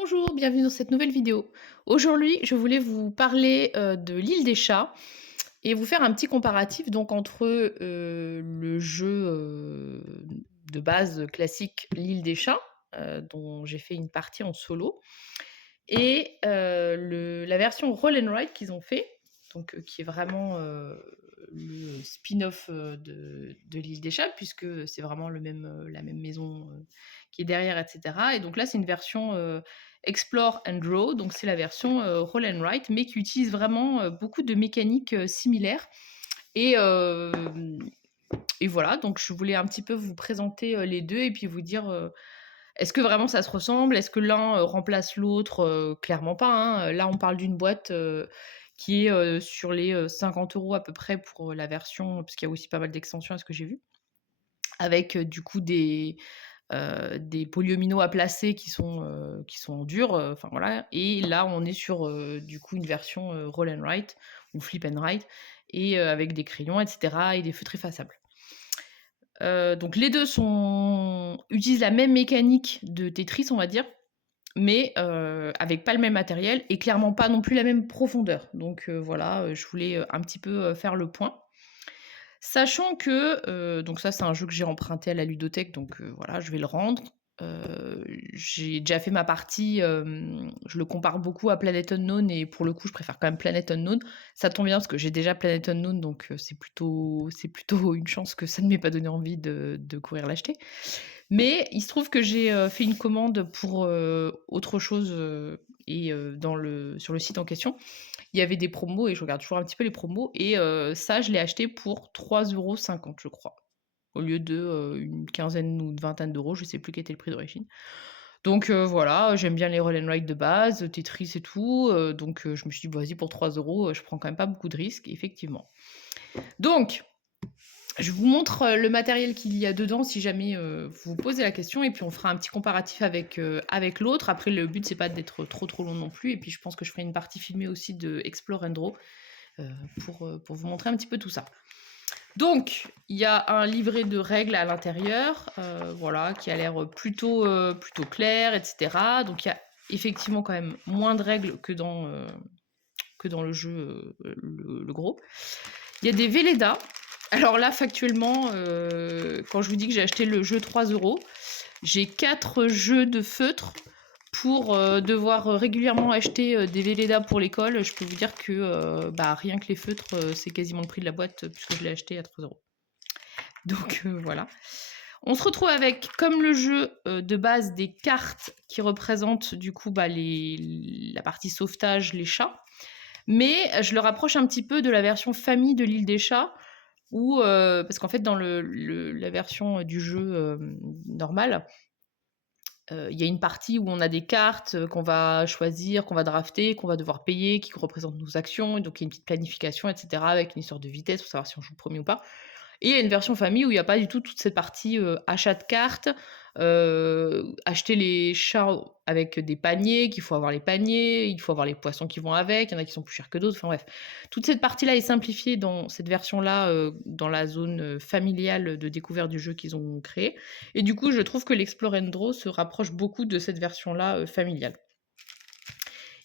Bonjour, bienvenue dans cette nouvelle vidéo. Aujourd'hui, je voulais vous parler de l'île des chats et vous faire un petit comparatif donc entre le jeu de base classique l'île des chats, dont j'ai fait une partie en solo, et la version Roll and Ride qu'ils ont fait, donc qui est vraiment le spin-off de l'île des chats, puisque c'est vraiment la même maison qui est derrière, etc. Et donc là, c'est une version Explore and Draw, donc c'est la version Roll and Write, mais qui utilise vraiment beaucoup de mécaniques similaires. Et, euh, et voilà, donc je voulais un petit peu vous présenter les deux et puis vous dire est-ce que vraiment ça se ressemble? Est-ce que l'un remplace l'autre? Clairement pas, hein. Là, on parle d'une boîte qui est sur les 50 € à peu près pour la version, parce qu'il y a aussi pas mal d'extensions à ce que j'ai vu, avec du coup des polyomino à placer qui sont en dur, enfin voilà. Et là, on est sur du coup une version roll and write ou flip and write, et avec des crayons, etc., et des feutres effaçables. Donc les deux utilisent la même mécanique de Tetris, on va dire, mais avec pas le même matériel et clairement pas non plus la même profondeur. Donc voilà, je voulais un petit peu faire le point. Sachant que, donc ça, c'est un jeu que j'ai emprunté à la ludothèque, donc voilà, je vais le rendre. J'ai déjà fait ma partie, je le compare beaucoup à Planet Unknown et pour le coup, je préfère quand même Planet Unknown. Ça tombe bien parce que j'ai déjà Planet Unknown, donc c'est plutôt une chance que ça ne m'ait pas donné envie de courir l'acheter. Mais il se trouve que j'ai fait une commande pour autre chose, et sur le site en question, il y avait des promos et je regarde toujours un petit peu les promos, et ça, je l'ai acheté pour 3,50 € je crois, au lieu de une quinzaine ou une vingtaine d'euros, je sais plus quel était le prix d'origine. Donc voilà, j'aime bien les roll and ride de base, Tetris et tout, donc je me suis dit: «Bah, vas-y, pour 3 €, je prends quand même pas beaucoup de risques», effectivement. Donc je vous montre le matériel qu'il y a dedans si jamais vous vous posez la question, et puis on fera un petit comparatif avec l'autre. Après, le but, c'est pas d'être trop trop long non plus, et puis je pense que je ferai une partie filmée aussi de Explore and Draw pour vous montrer un petit peu tout ça. Donc, il y a un livret de règles à l'intérieur, voilà, qui a l'air plutôt clair, etc. Donc, il y a effectivement quand même moins de règles que dans le jeu, le gros. Il y a des Velleda. Alors là, factuellement, quand je vous dis que j'ai acheté le jeu 3 €, j'ai 4 jeux de feutres pour devoir régulièrement acheter des Velleda pour l'école. Je peux vous dire que bah, rien que les feutres, c'est quasiment le prix de la boîte, puisque je l'ai acheté à 3 €. Donc voilà. On se retrouve avec, comme le jeu de base, des cartes qui représentent du coup bah, la partie sauvetage, les chats. Mais je le rapproche un petit peu de la version famille de l'île des chats, où, parce qu'en fait, dans la version du jeu normal, il y a une partie où on a des cartes qu'on va choisir, qu'on va drafter, qu'on va devoir payer, qui représentent nos actions. Et donc, il y a une petite planification, etc., avec une histoire de vitesse pour savoir si on joue premier ou pas. Et il y a une version famille où il n'y a pas du tout toute cette partie achat de cartes, acheter les chats avec des paniers, qu'il faut avoir les paniers, il faut avoir les poissons qui vont avec, il y en a qui sont plus chers que d'autres, enfin bref. Toute cette partie-là est simplifiée dans cette version-là, dans la zone familiale de découverte du jeu qu'ils ont créée. Et du coup, je trouve que l'Explore and Draw se rapproche beaucoup de cette version-là familiale.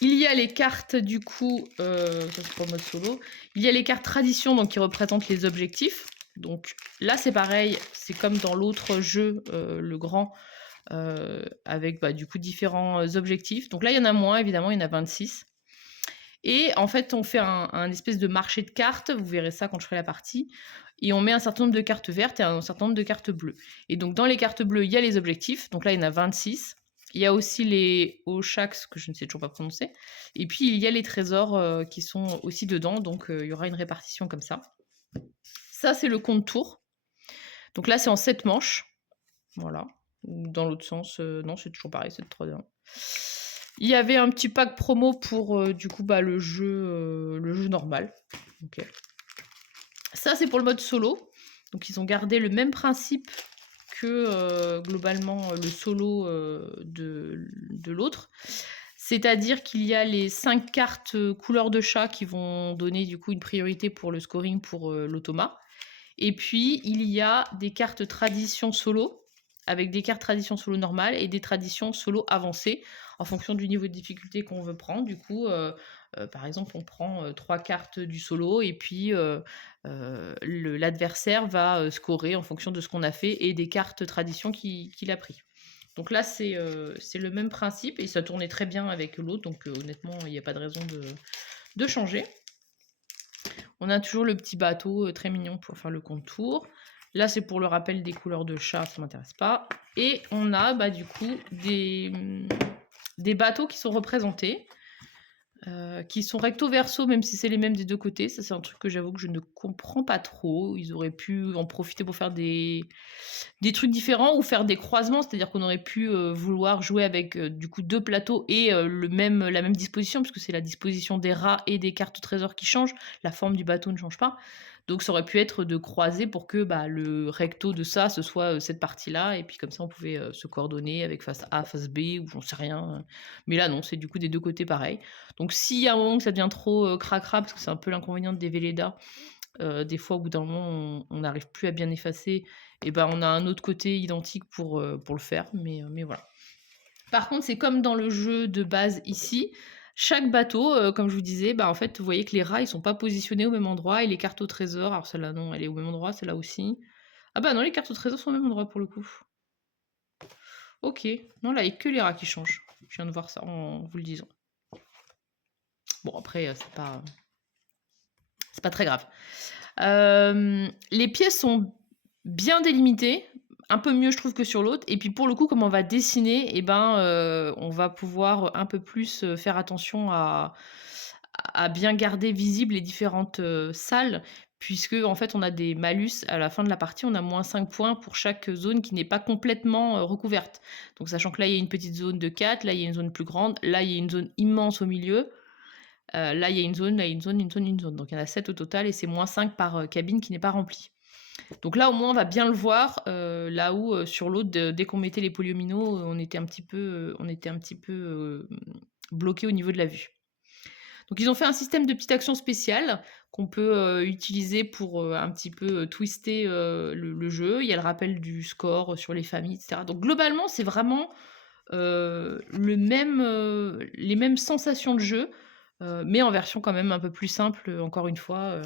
Il y a les cartes du coup, ça c'est pour mode solo, il y a les cartes tradition, donc qui représentent les objectifs. Donc là c'est pareil, c'est comme dans l'autre jeu, le grand, avec bah, du coup différents objectifs. Donc là il y en a moins évidemment, il y en a 26. Et en fait on fait un espèce de marché de cartes, vous verrez ça quand je ferai la partie, et on met un certain nombre de cartes vertes et un certain nombre de cartes bleues. Et donc dans les cartes bleues, il y a les objectifs, donc là il y en a 26. Il y a aussi les Oshaks, que je ne sais toujours pas prononcer. Et puis, il y a les trésors qui sont aussi dedans. Donc, il y aura une répartition comme ça. Ça, c'est le compte tour. Donc là, c'est en 7 manches. Voilà. Dans l'autre sens, non, c'est toujours pareil, c'est de 3 1. Il y avait un petit pack promo pour, du coup, bah, le jeu normal. Ok. Ça, c'est pour le mode solo. Donc, ils ont gardé le même principe que globalement le solo de l'autre. C'est-à-dire qu'il y a les 5 cartes couleur de chat qui vont donner du coup une priorité pour le scoring pour l'automa. Et puis il y a des cartes tradition solo avec des cartes tradition solo normales et des traditions solo avancées, en fonction du niveau de difficulté qu'on veut prendre. Du coup, par exemple, on prend 3 cartes du solo et puis l'adversaire va scorer en fonction de ce qu'on a fait et des cartes tradition qu'il a pris. Donc là, c'est le même principe et ça tournait très bien avec l'autre, donc honnêtement, il n'y a pas de raison de changer. On a toujours le petit bateau très mignon pour faire le contour. Là, c'est pour le rappel des couleurs de chat, ça m'intéresse pas. Et on a du coup des bateaux qui sont représentés, qui sont recto verso, même si c'est les mêmes des deux côtés. Ça, c'est un truc que j'avoue que je ne comprends pas trop. Ils auraient pu en profiter pour faire des trucs différents ou faire des croisements, c'est-à-dire qu'on aurait pu vouloir jouer avec du coup 2 plateaux et la même disposition, puisque c'est la disposition des rats et des cartes trésors qui change. La forme du bateau ne change pas. Donc ça aurait pu être de croiser pour que le recto de ça, ce soit cette partie-là, et puis comme ça on pouvait se coordonner avec face A, face B, ou j'en sais rien. Mais là non, c'est du coup des deux côtés pareil. Donc s'il y a un moment que ça devient trop cracra, parce que c'est un peu l'inconvénient des Velleda, des fois au bout d'un moment on n'arrive plus à bien effacer, et on a un autre côté identique pour le faire, mais voilà. Par contre, c'est comme dans le jeu de base ici, chaque bateau, comme je vous disais, en fait, vous voyez que les rats, ils sont pas positionnés au même endroit, et les cartes au trésor, alors celle-là non, elle est au même endroit, celle-là aussi. Ah non, les cartes au trésor sont au même endroit pour le coup. Ok, non, là, il n'y a que les rats qui changent. Je viens de voir ça en vous le disant. Bon, après, c'est pas très grave. Les pièces sont bien délimitées, un peu mieux je trouve que sur l'autre, et puis pour le coup comme on va dessiner, on va pouvoir un peu plus faire attention à bien garder visibles les différentes salles, puisque en fait on a des malus à la fin de la partie, on a moins 5 points pour chaque zone qui n'est pas complètement recouverte. Donc sachant que là il y a une petite zone de 4, là il y a une zone plus grande, là il y a une zone immense au milieu, là il y a une zone, là il y a une zone, une zone, une zone. Donc il y en a 7 au total et c'est moins 5 par cabine qui n'est pas remplie. Donc là, au moins, on va bien le voir. Là où sur l'autre, dès qu'on mettait les polyomino, on était un petit peu bloqué au niveau de la vue. Donc ils ont fait un système de petites actions spéciales qu'on peut utiliser pour un petit peu twister le jeu. Il y a le rappel du score sur les familles, etc. Donc globalement, c'est vraiment les mêmes sensations de jeu, mais en version quand même un peu plus simple, encore une fois.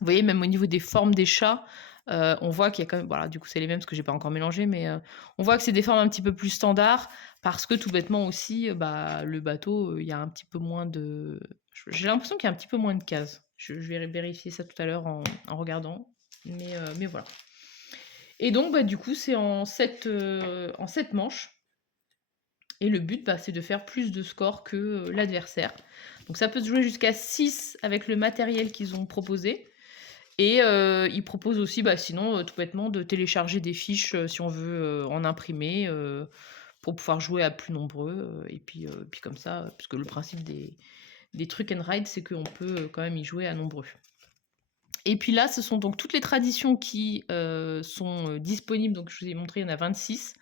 Vous voyez, même au niveau des formes des chats, on voit qu'il y a quand même, voilà, du coup, c'est les mêmes parce que j'ai pas encore mélangé, mais on voit que c'est des formes un petit peu plus standards parce que tout bêtement aussi, le bateau, il y a un petit peu moins de j'ai l'impression qu'il y a un petit peu moins de cases. Je vais vérifier ça tout à l'heure en regardant, mais voilà. Et donc, du coup, c'est en 7 manches, et le but, c'est de faire plus de scores que l'adversaire. Donc ça peut se jouer jusqu'à 6 avec le matériel qu'ils ont proposé. Et ils proposent aussi, sinon, tout bêtement, de télécharger des fiches si on veut en imprimer pour pouvoir jouer à plus nombreux. Et puis comme ça, parce que le principe des trucs and ride, c'est qu'on peut quand même y jouer à nombreux. Et puis là, ce sont donc toutes les traditions qui sont disponibles. Donc je vous ai montré, il y en a 26.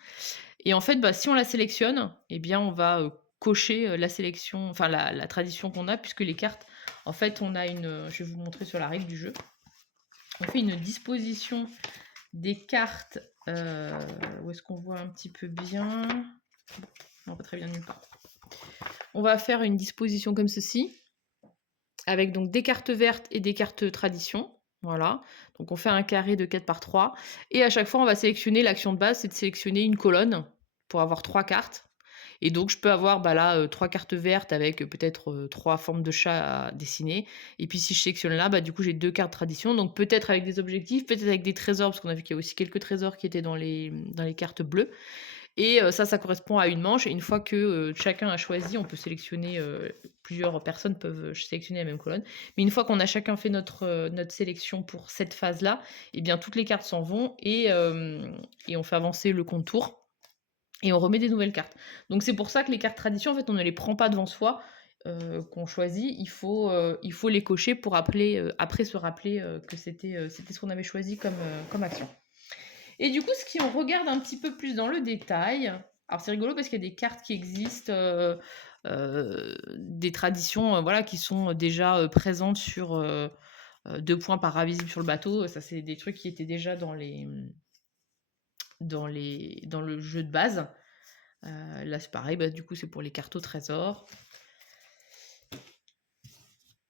Et en fait, si on la sélectionne, eh bien, on va cocher la sélection, enfin la tradition qu'on a, puisque les cartes, en fait, on a une. Je vais vous montrer sur la règle du jeu. On fait une disposition des cartes. Où est-ce qu'on voit un petit peu bien? Non, pas très bien nulle part. On va faire une disposition comme ceci, avec donc des cartes vertes et des cartes tradition. Voilà. Donc on fait un carré de 4 par 3. Et à chaque fois, on va sélectionner l'action de base, c'est de sélectionner une colonne pour avoir 3 cartes. Et donc, je peux avoir là 3 cartes vertes avec peut-être 3 formes de chat à dessiner. Et puis, si je sélectionne là, du coup, j'ai 2 cartes tradition. Donc, peut-être avec des objectifs, peut-être avec des trésors, parce qu'on a vu qu'il y a aussi quelques trésors qui étaient dans les cartes bleues. Et ça correspond à une manche. Et une fois que chacun a choisi, on peut sélectionner, plusieurs personnes peuvent sélectionner la même colonne. Mais une fois qu'on a chacun fait notre sélection pour cette phase-là, eh bien, toutes les cartes s'en vont et on fait avancer le contour. Et on remet des nouvelles cartes. Donc c'est pour ça que les cartes tradition, en fait, on ne les prend pas devant soi, qu'on choisit. Il faut les cocher pour après se rappeler que c'était ce qu'on avait choisi comme action. Et du coup, si on regarde un petit peu plus dans le détail, alors c'est rigolo parce qu'il y a des cartes qui existent, des traditions voilà, qui sont déjà présentes sur 2 points par rat visible sur le bateau. Ça, c'est des trucs qui étaient déjà dans les dans le jeu de base. Là, c'est pareil, bah, du coup, c'est pour les cartes au trésor.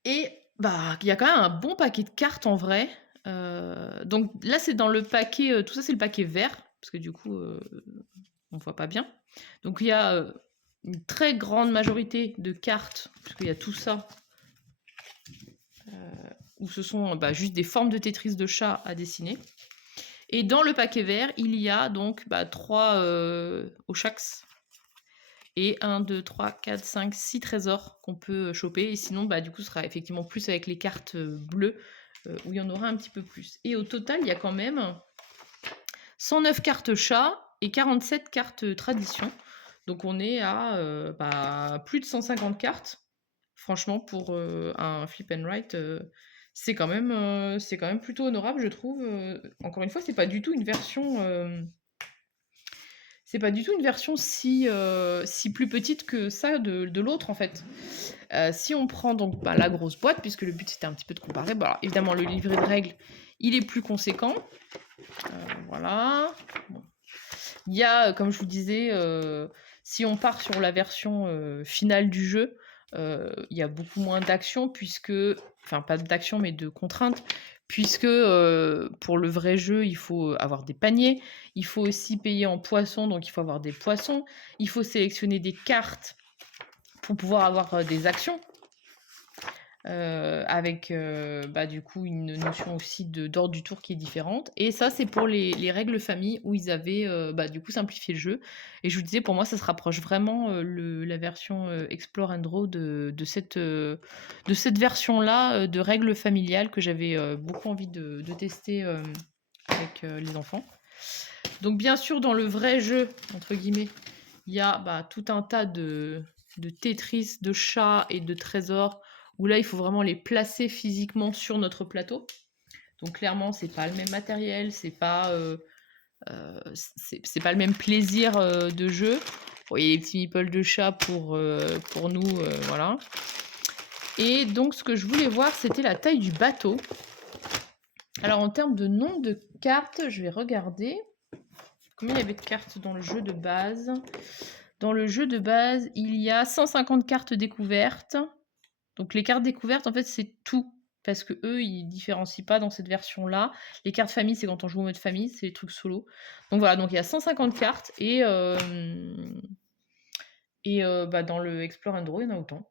Et bah, il y a quand même un bon paquet de cartes en vrai. Donc là, c'est dans le paquet, tout ça, c'est le paquet vert, parce que du coup, on voit pas bien. Donc il y a une très grande majorité de cartes, puisqu'il y a tout ça, où ce sont bah, juste des formes de Tetris de chat à dessiner. Et dans le paquet vert, il y a donc bah, 3 Oshax et 1, 2, 3, 4, 5, 6 trésors qu'on peut choper. Et sinon, bah, du coup, ce sera effectivement plus avec les cartes bleues, où il y en aura un petit peu plus. Et au total, il y a quand même 109 cartes chat et 47 cartes tradition. Donc on est à bah, plus de 150 cartes. Franchement, pour un flip and write, c'est quand même plutôt honorable, je trouve. Encore une fois, c'est pas du tout une version si plus petite que ça de l'autre en fait. Si on prend donc bah, la grosse boîte, puisque le but c'était un petit peu de comparer, bah, alors, évidemment le livret de règles il est plus conséquent. Voilà. Bon. Il y a, comme je vous disais, si on part sur la version finale du jeu, il y a beaucoup moins d'actions, enfin pas d'action mais de contraintes, puisque pour le vrai jeu, il faut avoir des paniers, il faut aussi payer en poissons, donc il faut avoir des poissons, il faut sélectionner des cartes pour pouvoir avoir des actions. Avec bah, du coup une notion aussi d'ordre du tour qui est différente. Et ça, c'est pour les règles famille où ils avaient bah, du coup simplifié le jeu. Et je vous disais, pour moi, ça se rapproche vraiment la version Explore and Draw de cette version-là de règles familiales que j'avais beaucoup envie de tester avec les enfants. Donc bien sûr, dans le vrai jeu, entre guillemets, il y a bah, tout un tas de Tetris, de chats et de trésors où là, il faut vraiment les placer physiquement sur notre plateau. Donc clairement, c'est pas le même matériel, c'est pas le même plaisir de jeu. Vous voyez les petits meeples de chat pour nous, voilà. Et donc, ce que je voulais voir, c'était la taille du bateau. Alors, en termes de nombre de cartes, je vais regarder combien il y avait de cartes dans le jeu de base. Dans le jeu de base, il y a 150 cartes découvertes. Donc les cartes découvertes, en fait, c'est tout. Parce que eux, ils différencient pas dans cette version-là. Les cartes famille, c'est quand on joue au mode famille, c'est les trucs solo. Donc voilà, donc il y a 150 cartes et bah, dans le Explore and Draw, il y en a autant.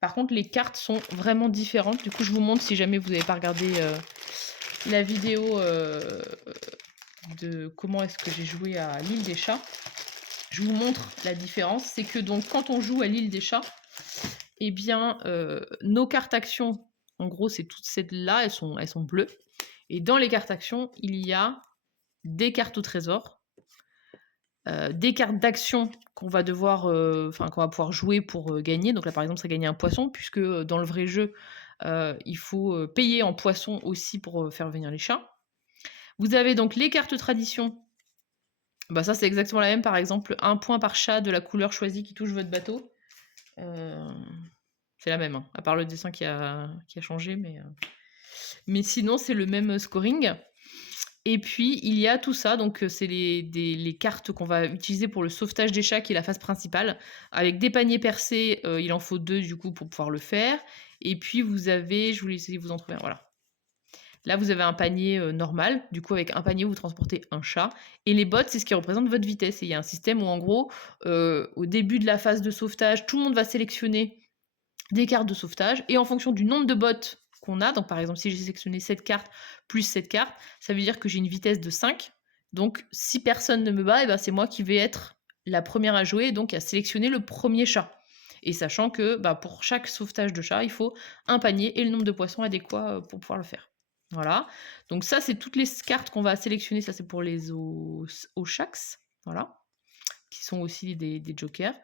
Par contre, les cartes sont vraiment différentes. Du coup, je vous montre si jamais vous n'avez pas regardé la vidéo de comment est-ce que j'ai joué à l'île des chats. Je vous montre la différence. C'est que donc quand on joue à l'île des chats, eh bien, nos cartes actions, en gros, c'est toutes celles-là, elles sont bleues. Et dans les cartes actions, il y a des cartes au trésor, des cartes d'action qu'on va pouvoir jouer pour gagner. Donc là, par exemple, ça gagner un poisson, puisque dans le vrai jeu, il faut payer en poisson aussi pour faire venir les chats. Vous avez donc les cartes tradition. Bah ça, c'est exactement la même. Par exemple, 1 point par chat de la couleur choisie qui touche votre bateau. C'est la même, hein, à part le dessin qui a changé, mais sinon c'est le même scoring. Et puis il y a tout ça, donc c'est les cartes qu'on va utiliser pour le sauvetage des chats, qui est la phase principale, avec des paniers percés, il en faut 2 du coup pour pouvoir le faire. Et puis vous avez, je voulais essayer de vous en trouver un, voilà. Là vous avez un panier normal, du coup avec un panier vous transportez un chat. Et les bots, c'est ce qui représente votre vitesse. Et il y a un système où en gros, au début de la phase de sauvetage, tout le monde va sélectionner des cartes de sauvetage, et en fonction du nombre de bots qu'on a, donc par exemple si j'ai sélectionné 7 cartes plus 7 cartes, ça veut dire que j'ai une vitesse de 5, donc si personne ne me bat, et ben c'est moi qui vais être la première à jouer, donc à sélectionner le premier chat. Et sachant que bah, pour chaque sauvetage de chat, il faut un panier et le nombre de poissons adéquat pour pouvoir le faire. Voilà, donc ça c'est toutes les cartes qu'on va sélectionner, ça c'est pour les Oshax, voilà, qui sont aussi des jokers.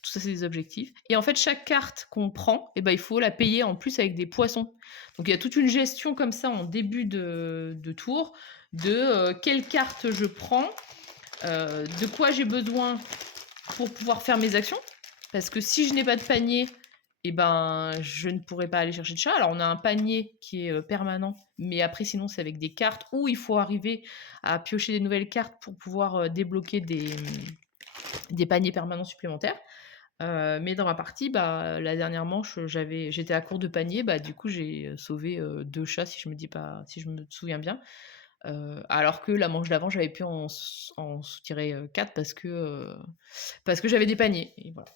Tout ça, c'est des objectifs. Et en fait, chaque carte qu'on prend, eh ben, il faut la payer en plus avec des poissons. Donc, il y a toute une gestion comme ça en début de tour de quelle carte je prends, de quoi j'ai besoin pour pouvoir faire mes actions. Parce que si je n'ai pas de panier, et ben, je ne pourrais pas aller chercher de chat. Alors on a un panier qui est, permanent, mais après sinon c'est avec des cartes où il faut arriver à piocher des nouvelles cartes pour pouvoir, débloquer des paniers permanents supplémentaires. Mais dans ma partie, bah, la dernière manche, j'étais à court de paniers, bah, du coup j'ai, sauvé, 2 chats si je me souviens bien. Alors que la manche d'avant, j'avais pu en soutirer, 4 parce que j'avais des paniers et voilà.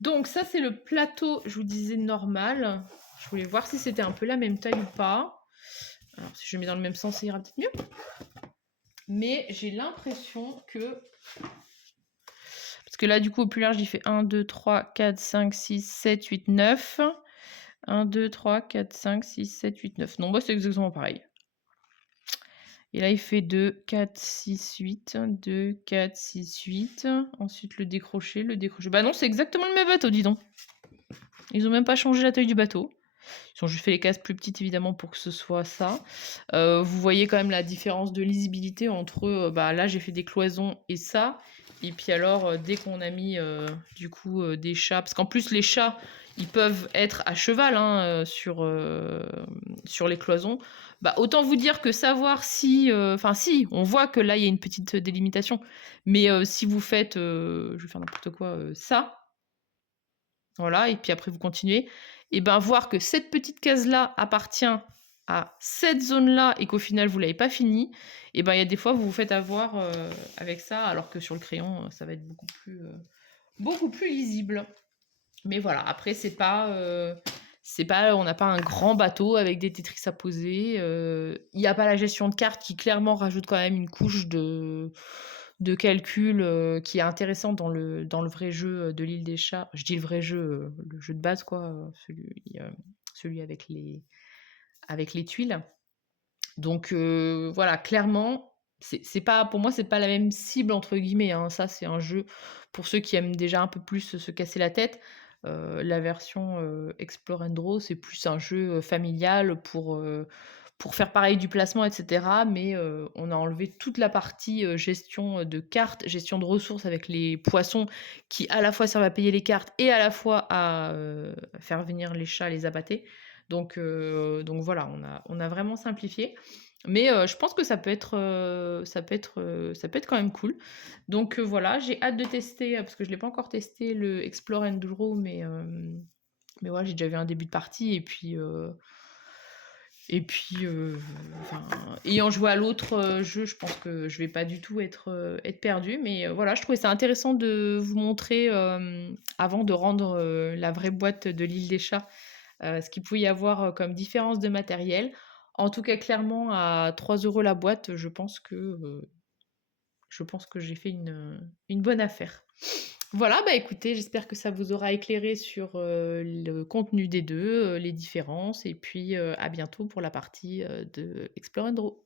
Donc ça, c'est le plateau, je vous disais normal. Je voulais voir si c'était un peu la même taille ou pas. Alors si je mets dans le même sens, ça ira peut-être mieux. Mais j'ai l'impression que parce que là, du coup, au plus large, il fait 1, 2, 3, 4, 5, 6, 7, 8, 9. 1, 2, 3, 4, 5, 6, 7, 8, 9. Non, bah, c'est exactement pareil. Et là, il fait 2, 4, 6, 8. 2, 4, 6, 8. Ensuite, le décroché, le décroché. Bah non, c'est exactement le même bateau, dis donc. Ils ont même pas changé la taille du bateau. Ils ont juste fait les cases plus petites, évidemment, pour que ce soit ça. Vous voyez quand même la différence de lisibilité entre, bah, là, j'ai fait des cloisons et ça. Et puis alors, dès qu'on a mis, du coup, des chats, parce qu'en plus, les chats, ils peuvent être à cheval hein, sur les cloisons. Bah, autant vous dire que savoir si... Enfin, si, on voit que là, il y a une petite délimitation. Mais si vous faites, je vais faire n'importe quoi, ça, voilà, et puis après vous continuez, et ben voir que cette petite case-là appartient à cette zone-là et qu'au final vous l'avez pas fini, et ben il y a des fois vous vous faites avoir avec ça, alors que sur le crayon ça va être beaucoup plus lisible. Mais voilà, après c'est pas, on n'a pas un grand bateau avec des Tetris à poser. Il n'y a pas la gestion de cartes qui clairement rajoute quand même une couche de calcul qui est intéressante dans le vrai jeu de l'île des chats. Je dis le vrai jeu, le jeu de base, quoi, celui avec les tuiles. Donc voilà, clairement, c'est pas, pour moi, c'est pas la même cible, entre guillemets. Hein. Ça, c'est un jeu pour ceux qui aiment déjà un peu plus se casser la tête. La version Explore and Draw, c'est plus un jeu familial pour faire pareil du placement, etc. Mais on a enlevé toute la partie gestion de cartes, gestion de ressources avec les poissons qui à la fois servent à payer les cartes et à la fois à faire venir les chats, les appâter. Donc voilà, on a vraiment simplifié. Mais je pense que ça peut être quand même cool. Donc voilà, j'ai hâte de tester, parce que je ne l'ai pas encore testé, le Explore and Draw, mais voilà, j'ai déjà vu un début de partie, enfin, ayant joué à l'autre jeu, je pense que je vais pas du tout être perdue. Mais voilà, je trouvais ça intéressant de vous montrer, avant de rendre la vraie boîte de l'île des chats, ce qu'il pouvait y avoir comme différence de matériel. En tout cas, clairement, à 3 € la boîte, je pense que j'ai fait une bonne affaire. Voilà, bah écoutez, j'espère que ça vous aura éclairé sur le contenu des deux, les différences, et puis à bientôt pour la partie de Explore and Draw.